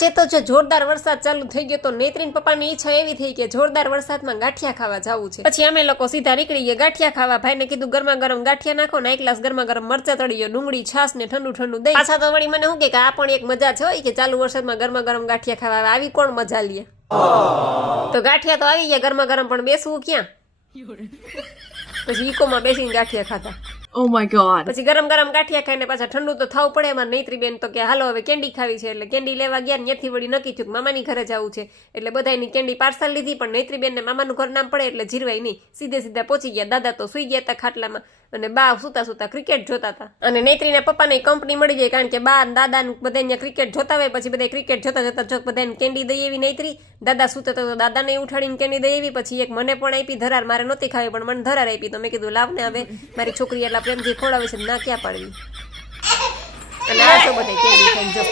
આજે તો જો જોરદાર વરસાદ ચાલુ થઈ ગયો તો નેત્રીન પપ્પાની ઈચ્છા એવી થઈ કે જોરદાર વરસાદમાં ગાંઠિયા ખાવા જવું છે। પછી અમે લોકો સીધા નીકળી ગયા ગાંઠિયા ખાવા। ભાઈને કીધું ગરમા ગરમ ગાંઠિયા નાખો ને 1 ગ્લાસ ગરમા ગરમ મરચા તળીયો, ડુંગળી, છાશ ને ઠંડુ ઠંડુ દહીં। પાછા તો વળી મને શું કે આ પણ એક મજા છે કે ચાલુ વરસાદમાં ગરમા ગરમ ગાંઠિયા ખાવા આવી કોણ મજા લે। તો ગાંઠિયા તો આવી ગયા ગરમા ગરમ, પણ બેસવું ક્યાં? પછી ઈકોમાં બેસીને ગાંઠિયા ખાતા। Oh my god. પછી ગરમ ગરમ ગાંઠિયા ખાઈને પાછા ઠંડુ તો થવું પડે। એમાં નૈત્રી બેન તો કે હાલો હવે કેન્ડી ખાવી છે, એટલે કેન્ડી લેવા ગયા। ત્યાંથી વળી નક્કી થયું કે મામાની ઘરે જવું છે, એટલે બધાની કેન્ડી પાર્સલ લીધી। પણ નૈત્રી બેન ને મામાનું ઘર નામ પડે એટલે જીરવાય નહીં, સીધે સીધા પહોંચી ગયા। દાદા તો સુઈ ગયા હતા ખાટલામાં અને બા સુતા સુતા ક્રિકેટ જોતા હતા। અને નૈત્રીના પપ્પાને કંપની મળી જાય, કારણ કે બા દાદા બધા અહીંયા ક્રિકેટ જોતા હોય। પછી બધા ક્રિકેટ જોતા જોતા જો બધાને કેન્ડી દઈ એવી નૈત્રી, દાદા સુતા તો દાદાને ઉઠાડીને કેન્ડી દઈ એવી। પછી એક મને પણ આપી ધરાર, મારે નહોતી ખાવી પણ મને ધરાર આપી। તો મેં કીધું લાવ ને હવે મારી છોકરી એટલા પ્રેમથી ખોડાવે છે, ના ક્યાં પાડવી। અને આ તો બધા કેન્ડી ખાઈને જો